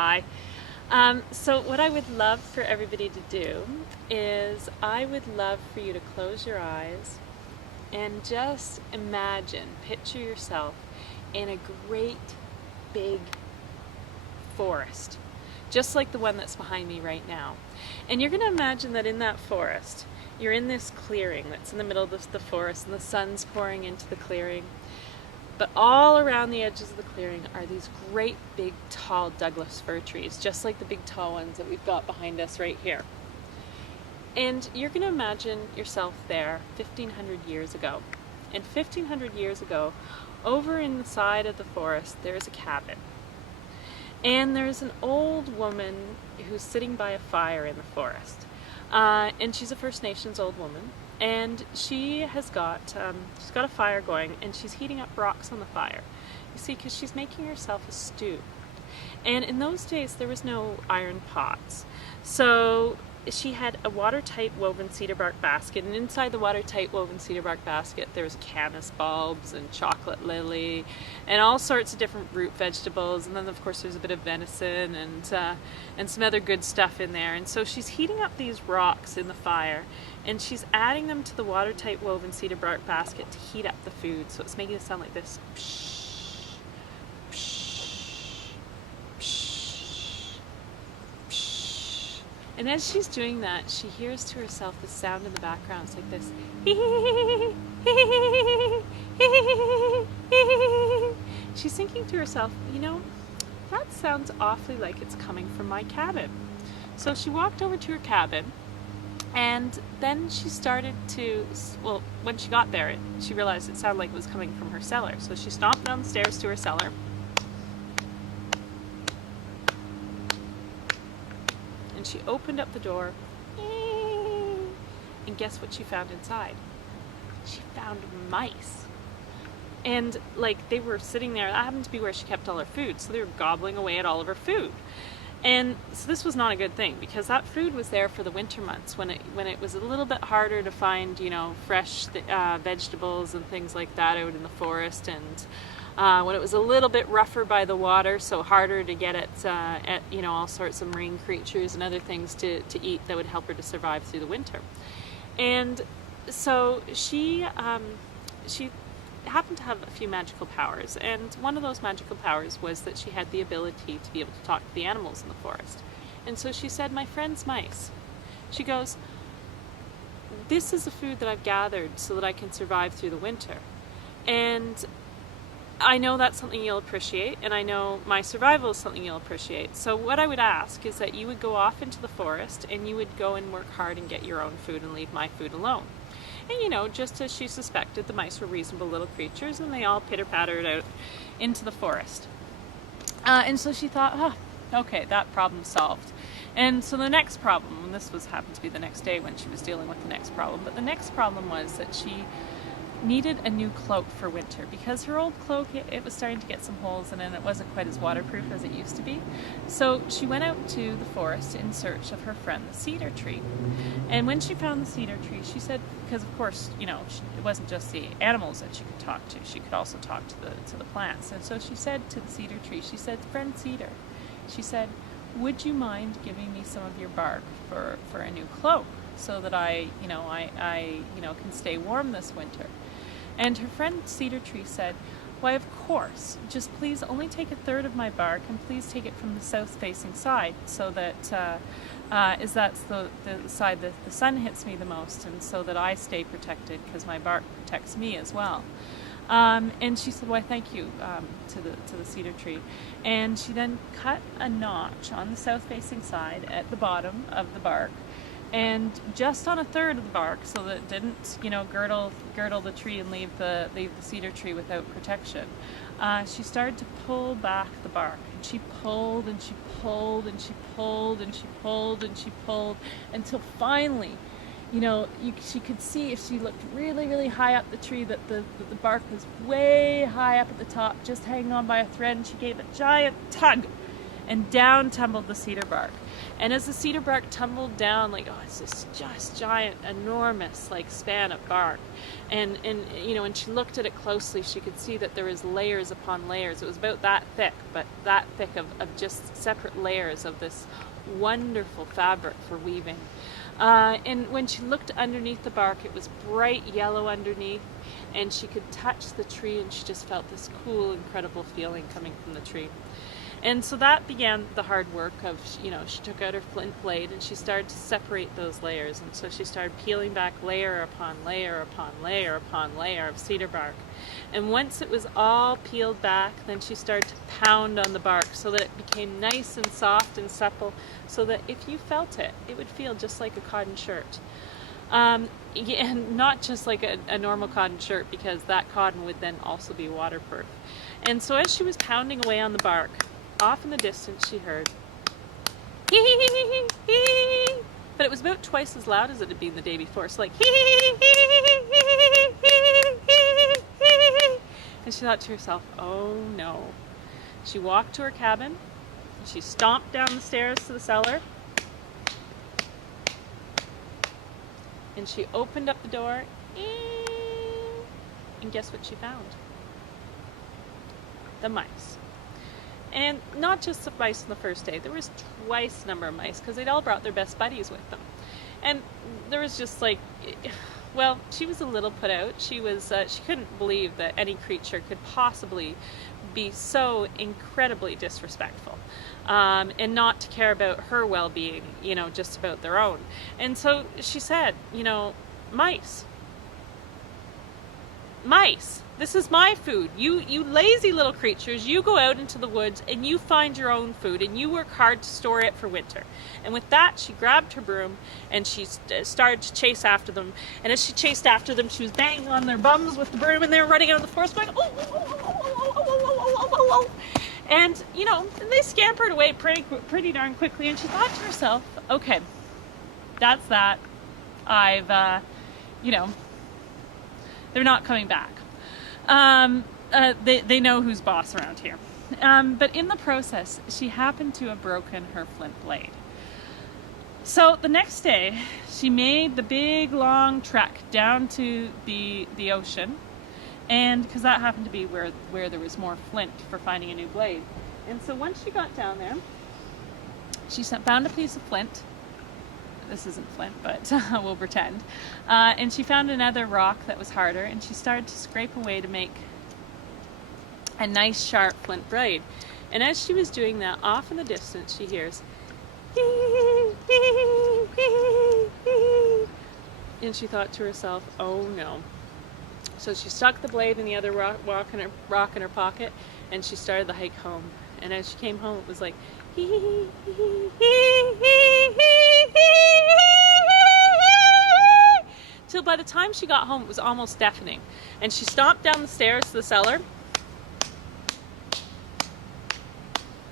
Hi. So what I would love for everybody to do is I would love for you to close your eyes and just imagine, picture yourself in a great big forest, just like the one that's behind me right now. And you're going to imagine that in that forest, you're in this clearing that's in the middle of the forest and the sun's pouring into the clearing. But all around the edges of the clearing are these great big tall Douglas fir trees, just like the big tall ones that we've got behind us right here. And you're going to imagine yourself there 1,500 years ago. And 1,500 years ago, over in the side of the forest, there's a cabin. And there's an old woman who's sitting by a fire in the forest. And she's a First Nations old woman. And she has got, she's got a fire going, and she's heating up rocks on the fire. You see, because she's making herself a stew. And in those days, there was no iron pots. So she had a watertight woven cedar bark basket, and inside the watertight woven cedar bark basket, there was camas bulbs and chocolate lily and all sorts of different root vegetables. And then, of course, there's a bit of venison and some other good stuff in there. And so she's heating up these rocks in the fire, and she's adding them to the watertight woven cedar bark basket to heat up the food. So it's making it sound like this. Psh, psh, psh, psh. And as she's doing that, she hears to herself the sound in the background. It's like this. She's thinking to herself, you know, that sounds awfully like it's coming from my cabin. So she walked over to her cabin, and then she started to, well, when she got there, she realized it sounded like it was coming from her cellar. So she stomped down the stairs to her cellar. And she opened up the door. And guess what she found inside? She found mice. And like, they were sitting there. That happened to be where she kept all her food. So they were gobbling away at all of her food. And so this was not a good thing, because that food was there for the winter months when it was a little bit harder to find, you know, fresh vegetables and things like that out in the forest, and when it was a little bit rougher by the water, so harder to get at you know, all sorts of marine creatures and other things to eat that would help her to survive through the winter. And so she happened to have a few magical powers, and one of those magical powers was that she had the ability to be able to talk to the animals in the forest. And so she said, "My friends mice," she goes, "this is the food that I've gathered so that I can survive through the winter, and I know that's something you'll appreciate, and I know my survival is something you'll appreciate. So what I would ask is that you would go off into the forest and you would go and work hard and get your own food and leave my food alone." And you know, just as she suspected, the mice were reasonable little creatures, and they all pitter-pattered out into the forest. And so she thought, okay, that problem's solved. And so the next problem, and this happened to be the next day when she was dealing with the next problem, but the next problem was that she needed a new cloak for winter, because her old cloak, it was starting to get some holes in it, and it wasn't quite as waterproof as it used to be. So she went out to the forest in search of her friend the cedar tree. And when she found the cedar tree, she said, because of course, you know, it wasn't just the animals that she could talk to, she could also talk to the plants. And so she said to the cedar tree, she said, "Friend cedar," she said, "would you mind giving me some of your bark for a new cloak, so that I can stay warm this winter?" And her friend cedar tree said, "Why, of course, just please only take a third of my bark, and please take it from the south-facing side, so that that's the side that the sun hits me the most, and so that I stay protected, because my bark protects me as well." And she said, "Why, thank you," to the cedar tree. And she then cut a notch on the south-facing side at the bottom of the bark, and just on a third of the bark, so that it didn't, you know, girdle the tree and leave the cedar tree without protection. She started to pull back the bark, and she pulled and she pulled and she pulled and she pulled and she pulled, until finally, you know, she could see, if she looked really, really high up the tree, that the bark was way high up at the top, just hanging on by a thread, and she gave a giant tug. and down tumbled the cedar bark. And as the cedar bark tumbled down, like, oh, it's this just giant, enormous, like, span of bark. And you know, when she looked at it closely, she could see that there was layers upon layers. It was about that thick, but that thick of just separate layers of this wonderful fabric for weaving. And when she looked underneath the bark, it was bright yellow underneath, and she could touch the tree, and she just felt this cool, incredible feeling coming from the tree. And so that began the hard work of, you know, she took out her flint blade and she started to separate those layers. And so she started peeling back layer upon layer upon layer upon layer of cedar bark. And once it was all peeled back, then she started to pound on the bark so that it became nice and soft and supple, so that if you felt it, it would feel just like a cotton shirt. And not just like a normal cotton shirt, because that cotton would then also be waterproof. And so as she was pounding away on the bark, off in the distance she heard hee hee hee hee hee, but it was about twice as loud as it had been the day before. So like hee hee hee hee hee hee hee hee. And she thought to herself, oh no. She walked to her cabin, she stomped down the stairs to the cellar, and she opened up the door, and guess what she found? The mice. And not just the mice on the first day, there was twice the number of mice, because they'd all brought their best buddies with them. And there was just like, well, she was a little put out. She couldn't believe that any creature could possibly be so incredibly disrespectful, and not to care about her well-being, you know, just about their own. And so she said, you know, mice, this is my food. You lazy little creatures, you go out into the woods and you find your own food and you work hard to store it for winter. And with that, she grabbed her broom and she started to chase after them. And as she chased after them, she was banging on their bums with the broom, and they were running out of the forest going, oh, oh, oh, oh, oh, oh, oh, oh, oh, oh. And, you know, they scampered away pretty darn quickly. And she thought to herself, okay, that's that. You know, they're not coming back. They know who's boss around here. But in the process, she happened to have broken her flint blade. So the next day, she made the big long trek down to the ocean, and because that happened to be where there was more flint for finding a new blade. And so once she got down there, she found a piece of flint. This isn't flint, but we'll pretend. And she found another rock that was harder, and she started to scrape away to make a nice sharp flint blade. And as she was doing that, off in the distance she hears hee, hee, hee, hee. And she thought to herself, oh no. So she stuck the blade in the other rock in her pocket, and she started the hike home. And as she came home, it was like hee, hee, hee, hee, hee, hee, hee. Till by the time she got home, it was almost deafening. And she stomped down the stairs to the cellar,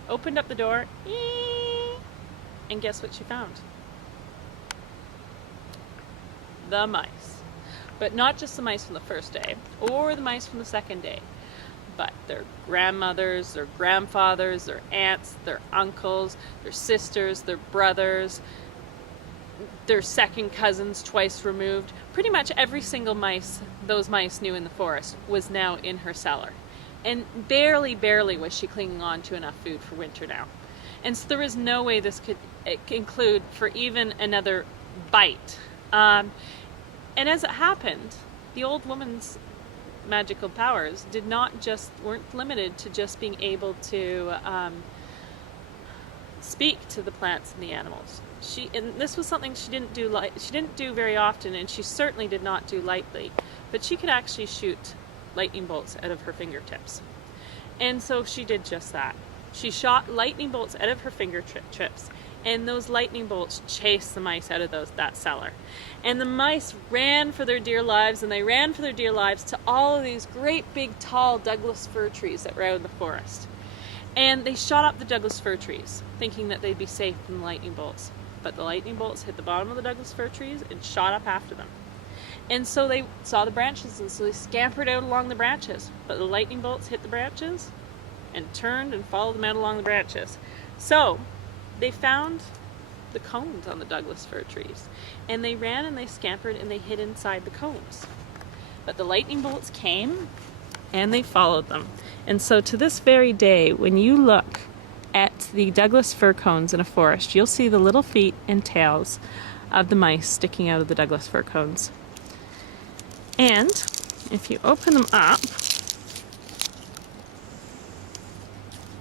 opened up the door, and guess what she found? The mice. But not just the mice from the first day, or the mice from the second day, but their grandmothers, their grandfathers, their aunts, their uncles, their sisters, their brothers, their second cousins twice removed. Pretty much every single mice those mice knew in the forest was now in her cellar. And barely was she clinging on to enough food for winter now. And so there was no way this could include for even another bite. And as it happened, the old woman's magical powers weren't limited to just being able to speak to the plants and the animals. And this was something she didn't do very often, and she certainly did not do lightly, but she could actually shoot lightning bolts out of her fingertips. And so she did just that. She shot lightning bolts out of her fingertips, and those lightning bolts chased the mice out of that cellar. And the mice ran for their dear lives, and they ran for their dear lives to all of these great big tall Douglas fir trees that were out in the forest. And they shot up the Douglas fir trees, thinking that they'd be safe from the lightning bolts. But the lightning bolts hit the bottom of the Douglas fir trees and shot up after them. And so they saw the branches, and so they scampered out along the branches. But the lightning bolts hit the branches and turned and followed them out along the branches. So they found the cones on the Douglas fir trees, and they ran and they scampered and they hid inside the cones. But the lightning bolts came and they followed them. And so to this very day, when you look at the Douglas fir cones in a forest, you'll see the little feet and tails of the mice sticking out of the Douglas fir cones. And if you open them up,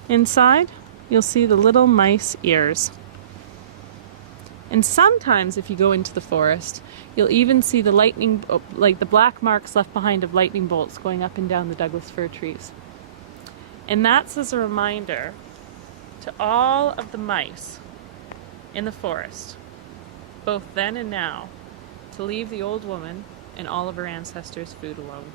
inside you'll see the little mice ears. And sometimes if you go into the forest, you'll even see the like the black marks left behind of lightning bolts going up and down the Douglas fir trees. And that's as a reminder to all of the mice in the forest, both then and now, to leave the old woman and all of her ancestors' food alone.